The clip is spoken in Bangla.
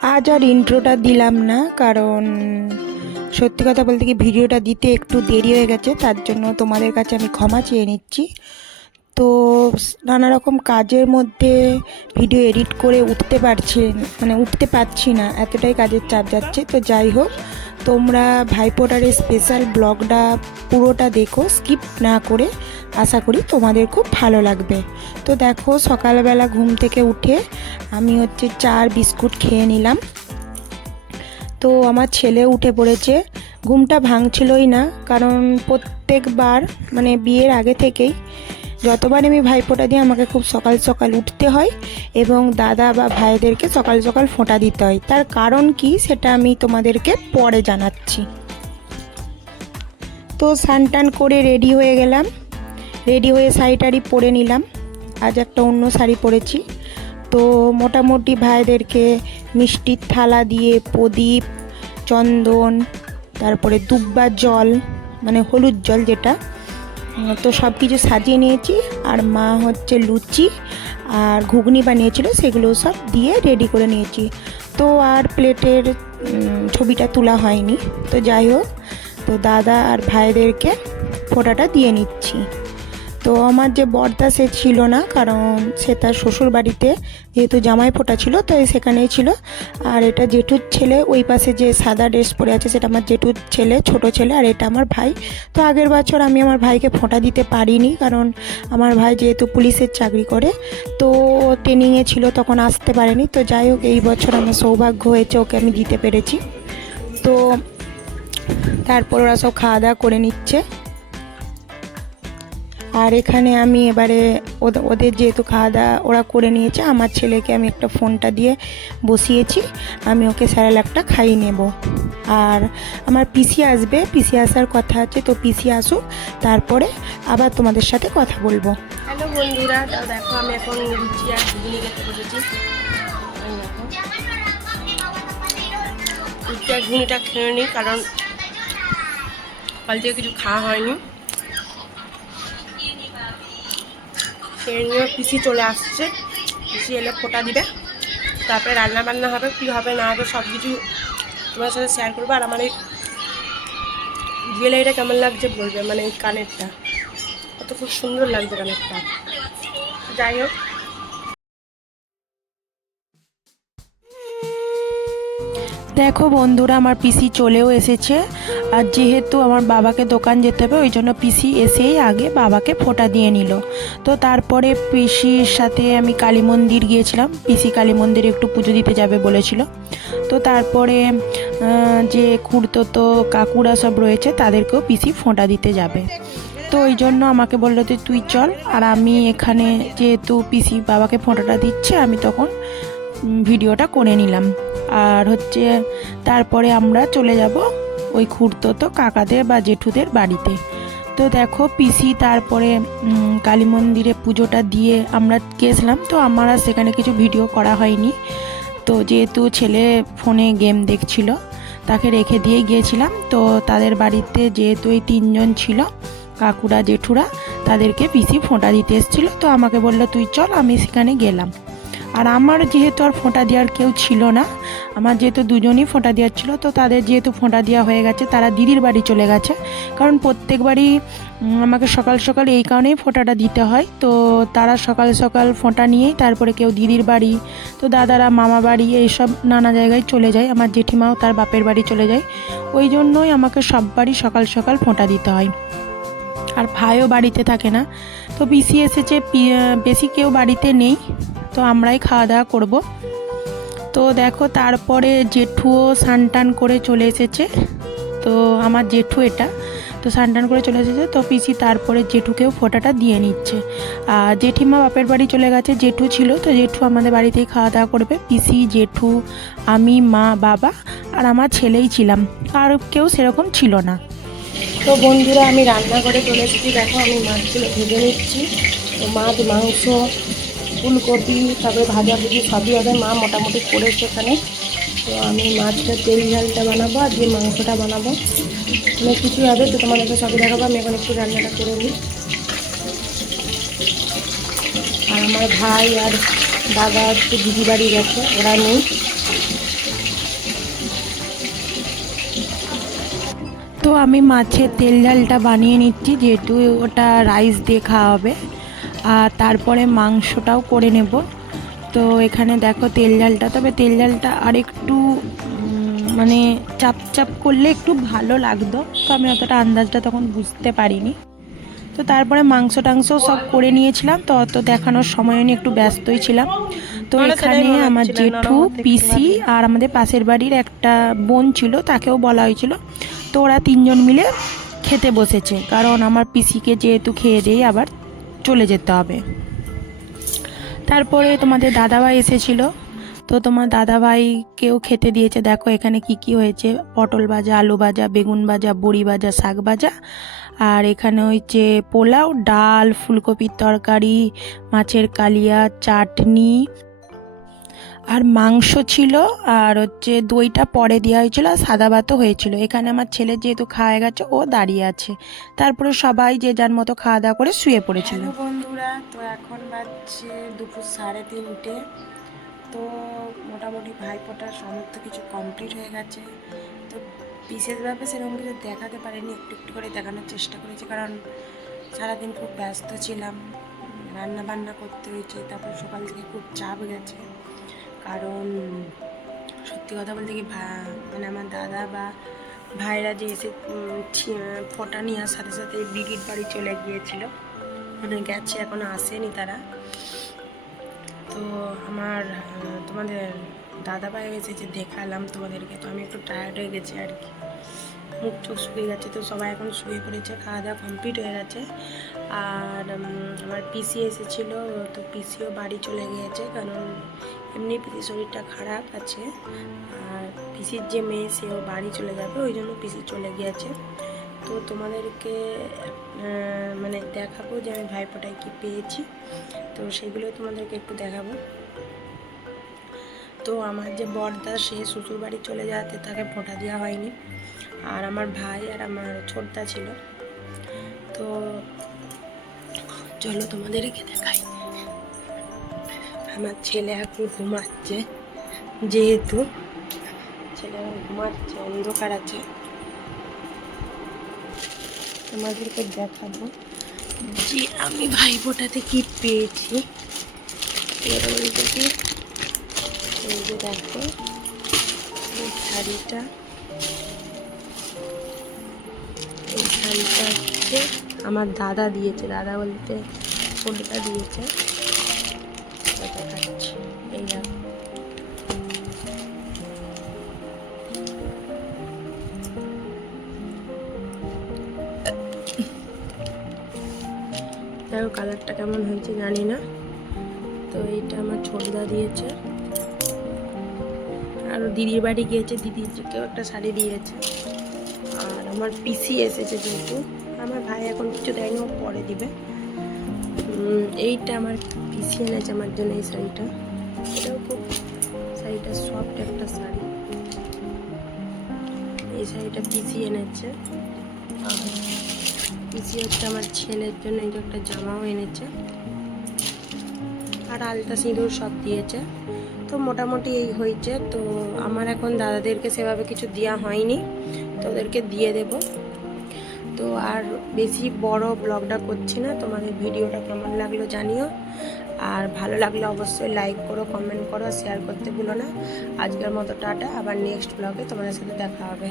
আজ আর ইন্ট্রোটা দিলাম না, কারণ সত্যি কথা বলতে কি ভিডিওটা দিতে একটু দেরি হয়ে গেছে, তার জন্য তোমাদের কাছে আমি ক্ষমা চেয়ে নিচ্ছি। তো নানা রকম কাজের মধ্যে ভিডিও এডিট করে উঠতে পারছি মানে উঠতে পারছি না, এতটাই কাজের চাপ যাচ্ছে। তো যাই হোক তোমরা ভাইফোঁটার এই স্পেশাল ব্লগটা পুরোটা দেখো স্কিপ না করে আশা করি তোমাদের খুব ভালো লাগবে। তো দেখো, সকালবেলা ঘুম থেকে উঠে আমি হচ্ছে চার বিস্কুট খেয়ে নিলাম। তো আমার ছেলে উঠে পড়েছে, ঘুমটা ভাঙছিলই না, কারণ প্রত্যেকবার মানে বিয়ের আগে থেকেই যতবার আমি ভাইফোঁটা দিই আমাকে খুব সকাল সকাল উঠতে হয় এবং দাদা বা ভাইদেরকে সকাল সকাল ফোঁটা দিতে হয়। তার কারণ কি সেটা আমি তোমাদেরকে পরে জানাচ্ছি। তো স্নান টান করে রেডি হয়ে গেলাম। রেডি হয়ে শাড়ি টাড়ি পরে নিলাম। আজ একটা অন্য শাড়ি পরেছি। তো মোটামুটি ভাইদেরকে মিষ্টির থালা দিয়ে প্রদীপ, চন্দন, তারপরে দুব্বার জল মানে হলুদ জল যেটা তো সব কিছু সাজিয়ে নিয়েছি। আর মা হচ্ছে লুচি আর ঘুগনি বানিয়েছিল, সেগুলো সব দিয়ে রেডি করে নিয়েছি। তো আর প্লেটের ছবিটা তোলা হয়নি। তো যাই হোক, তো দাদা আর ভাইদেরকে ফোটাটা দিয়ে নিচ্ছি। তো আমার যে বর্দা সে ছিল না, কারণ সে তার শ্বশুর বাড়িতে যেহেতু জামাই ফোঁটা ছিল, তো সেখানেই ছিল। আর এটা জেঠুর ছেলে, ওই পাশে যে সাদা ড্রেস পরে আছে সেটা আমার জেঠুর ছেলে, ছোট ছেলে, আর এটা আমার ভাই। তো আগের বছর আমি আমার ভাইকে ফোঁটা দিতে পারিনি, কারণ আমার ভাই যেহেতু পুলিশের চাকরি করে, তো ট্রেনিংয়ে ছিল, তখন আসতে পারেনি। তো যাই হোক, এই বছর আমার সৌভাগ্য হয়েছে, ওকে আমি দিতে পেরেছি। তো তারপর ওরা সব খাওয়া দাওয়া করে নিচ্ছে। আর এখানে আমি এবারে ওদ- ওদের যেহেতু খাওয়া দাওয়া ওরা করে নিয়েছে, আমার ছেলেকে আমি একটা ফোনটা দিয়ে বসিয়েছি, আমি ওকে স্যারেলাকটা খাইয়ে নেব। আর আমার পিসি আসবে, পিসি আসার কথা আছে, তো পিসি আসুক, তারপরে আবার তোমাদের সাথে কথা বলব। হ্যালো বন্ধুরা দেখো আমি এখন লুচি আর ঘুগনি খেতে বসেছি। লুচি আর ঘুগনিটা খেয়ে নিই কারণ কাল থেকে কিছু খাওয়া হয়নি। সেই নিয়েও পিসি চলে আসছে। পিসি এলে ফোটা দিবে। তারপরে রান্না বান্না হবে, কী হবে না হবে সব কিছু তোমার সাথে শেয়ার করব। আর আমার এই জুয়েলারিটা কেমন লাগছে বলবে? মানে এই কানেরটা। অত খুব সুন্দর লাগছে কানেরটা। যাই হোক। দেখো বন্ধুরা, আমার পিসি চলেও এসেছে। আর যেহেতু আমার বাবাকে দোকান যেতে হবে, ওই জন্য পিসি এসেই আগে বাবাকে ফোঁটা দিয়ে নিল। তো তারপরে পিসির সাথে আমি কালী মন্দির গিয়েছিলাম। পিসি কালী মন্দিরে একটু পুজো দিতে যাবে বলেছিল। তো তারপরে যে খুঁড়তো তো কাকুরা সব রয়েছে, তাদেরকেও পিসি ফোঁটা দিতে যাবে। তো ওই জন্য আমাকে বলল যে, তুই চল। আর আমি এখানে যেহেতু পিসি বাবাকে ফোঁটাটা দিচ্ছে, আমি তখন ভিডিওটা করে নিলাম। আর হচ্ছে তারপরে আমরা চলে যাব ওই খুঁড়তো তো কাকাদের বা জেঠুদের বাড়িতে। তো দেখো পিসি তারপরে কালী মন্দিরে পুজোটা দিয়ে আমরা গেছিলাম, তো আমার আর সেখানে কিছু ভিডিও করা হয়নি। তো যেহেতু ছেলে ফোনে গেম দেখছিল, তাকে রেখে দিয়ে গিয়েছিলাম। তো তাদের বাড়িতে যেহেতু এই তিনজন ছিল, কাকুরা, জেঠুরা, তাদেরকে পিসি ফোঁটা দিতে এসেছিল। তো আমাকে বলল, তুই চল, আমি সেখানে গেলাম। আর আমার যেহেতু আর ফোঁটা দেওয়ার কেউ ছিল না আমার যেহেতু দুজনই ফোঁটা দেওয়ার ছিল, তো তাদের যেহেতু ফোঁটা দেওয়া হয়ে গেছে, তারা দিদির বাড়ি চলে গেছে। কারণ প্রত্যেকবারই আমাকে সকাল সকাল এই কারণেই ফোঁটাটা দিতে হয়। তো তারা সকাল সকাল ফোঁটা নিয়েই তারপরে কেউ দিদির বাড়ি, তো দাদারা, মামা বাড়ি, এইসব নানা জায়গায় চলে যায়। আমার জেঠিমাও তার বাপের বাড়ি চলে যায়। ওই জন্যই আমাকে সব বাড়ি সকাল সকাল ফোঁটা দিতে হয়। আর ভাইও বাড়িতে থাকে না। তো পিসি এসেছে বেশি কেউ বাড়িতে নেই। তো আমরাই খাওয়া দাওয়া করব। তো দেখো, তারপরে জেঠুও স্নান টান করে চলে এসেছে। তো আমার জেঠু এটা, তো সানটান করে চলে এসেছে। তো পিসি তারপরে জেঠুকেও ফোঁটাটা দিয়ে নিচ্ছে। আর জেঠিমা বাপের বাড়ি চলে গেছে, জেঠু ছিল। তো জেঠু আমাদের বাড়িতেই খাওয়া দাওয়া করবে। পিসি, জেঠু, আমি, মা, বাবা আর আমার ছেলেই ছিলাম। আর কেউ সেরকম ছিল না। তো বন্ধুরা, আমি রান্না করে চলে এসেছি। দেখো, আমি মাছগুলো ভেজে নিচ্ছি। মাছ, মাংস ফুলকপি, তারপরে ভাজাভুজি সবই হবে মা মোটামুটি করেছে এখানে। তো আমি মাছটা তেল ঝালটা বানাবো, আর দিয়ে মাংসটা বানাবো। অনেক কিছুই হবে, তো তোমাদেরকে সবই দেখাবো, আমি এখন একটু রান্নাটা করে নিই। আর আমার ভাই আর দাদা একটু দিদি বাড়ি গেছে, ওরা নেই। তো আমি মাছের তেল ঝালটা বানিয়ে নিচ্ছি, যেহেতু ওটা রাইস দিয়ে খাওয়া হবে। আর তারপরে মাংসটাও করে নেব। তো এখানে দেখো তেল ঝালটা তবে তেল ঝালটা আর একটু মানে চাপ চাপ করলে একটু ভালো লাগতো তো আমি অতটা আন্দাজটা তখন বুঝতে পারিনি। তো তারপরে মাংস টাংস সব করে নিয়েছিলাম তো অত দেখানোর সময় নিয়ে একটু ব্যস্তই ছিলাম। তো এখানে আমার জেঠু পিসি আর আমাদের পাশের বাড়ির একটা বোন ছিল তাকেও বলা হয়েছিল। তো ওরা তিনজন মিলে খেতে বসেছে কারণ আমার পিসিকে যেহেতু খেয়ে দিয়ে আবার চলে যেতে হবে। তারপরে তোমাদের দাদাভাই এসেছিল। তো তোমার দাদাভাইকেও খেতে দিয়েছে, দেখো এখানে কি কি হয়েছে। পটল ভাজা, আলু ভাজা, বেগুন ভাজা, বড়ি ভাজা, শাক ভাজা। আর এখানে হয়েছে পোলাও, ডাল, ফুলকপির তরকারি, মাছের কালিয়া, চাটনি আর মাংস ছিল আর হচ্ছে দইটা পরে দেওয়া হয়েছিল আর সাদা ভাতও হয়েছিল। এখানে আমার ছেলে যেহেতু খাওয়া গেছে, ও দাঁড়িয়ে আছে। তারপরে সবাই যে যার মতো খাওয়া দাওয়া করে শুয়ে পড়েছিল। বন্ধুরা, তো এখন বাজছে দুপুর সাড়ে তিনটে। তো মোটামুটি ভাইফোঁটার সমস্ত কিছু কমপ্লিট হয়ে গেছে। তো বিশেষভাবে সেরকম কিছু দেখাতে পারিনি, একটু একটু করে দেখানোর চেষ্টা করেছি কারণ সারাদিন খুব ব্যস্ত ছিলাম। রান্না বান্না করতে হয়েছে, তারপর সকাল থেকে খুব চাপ গেছে। কারণ সত্যি কথা বলতে কি মানে আমার দাদা বা ভাইরা যে এসে ফোঁটা নেওয়ার সাথে সাথে বিড়ির বাড়ি চলে গিয়েছিল। মানে গেছে, এখনও আসেনি তারা। তো আমার তোমাদের দাদা ভাই এসেছে দেখালাম তোমাদেরকে, তো আমি একটু টায়ার্ড হয়ে গেছি আর কি। মুখ চোখ শুকিয়ে গেছে, তো সবাই এখন শুয়ে পড়েছে, খাওয়া দাওয়া কমপ্লিট হয়ে গেছে। আর আমার পিসি এসেছিল, তো পিসিও বাড়ি চলে গিয়েছে, কারণ এমনি পিসির শরীরটা খারাপ আছে। আর পিসির যে মেয়ে সেও বাড়ি চলে যাবে, ওই জন্য পিসি চলে গিয়েছে। তো তোমাদেরকে মানে দেখাবো যে আমি ভাইফোঁটায় কী পেয়েছি। তো সেগুলো তোমাদেরকে একটু দেখাবো। তো আমার যে বড়দা সে শ্বশুর বাড়ি চলে যাতে তাকে ফোঁটা দেওয়া হয়নি। আর আমার ভাই আর আমার ছোটদা ছিল। তো চলো তোমাদেরকে দেখাই। আমার ছেলে এখন ঘুমাচ্ছে, যেহেতু ছেলে ঘুমাচ্ছে, অন্ধকার আছে। তোমাদেরকে দেখাবো যে আমি ভাইফোঁটাতে কি পেয়েছি। এর দেখো শাড়িটা। শাড়িটা হচ্ছে আমার দাদা দিয়েছে, দাদা বলতে ফোনটা দিয়েছে। এই কালারটা কেমন হয়েছে জানি না, তো এইটা আমার ছোটদা দিয়েছে। আর দিদির বাড়ি গিয়েছে দিদিকেও একটা শাড়ি দিয়েছে। আর আমার পিসি এসেছে যেহেতু, আমার ভাই এখন কিছু দেয়নি, ও পরে দিবে। এইটা আমার পিসি এনেছে আমার জন্য এই শাড়িটা। এটাও খুব শাড়িটা সফট একটা শাড়ি। এই শাড়িটা পিসি এনেছে। আর পিসি হচ্ছে আমার ছেলের জন্য, এই একটা জামাও এনেছে। আর আলতা সিঁদুর সব দিয়েছে। তো মোটামুটি এই হয়েছে। তো আমার এখন দাদাদেরকে সেভাবে কিছু দেওয়া হয়নি। তো ওদেরকে দিয়ে দেব। তো আর বেশি বড় ব্লগটা করছি না, তোমাদের ভিডিওটা কেমন লাগল জানিও। আর ভালো লাগলে অবশ্যই লাইক করো কমেন্ট করো শেয়ার করতে ভুলো না। আজকের মতো টাটা, আবার নেক্সট ব্লগে তোমাদের সাথে দেখা হবে।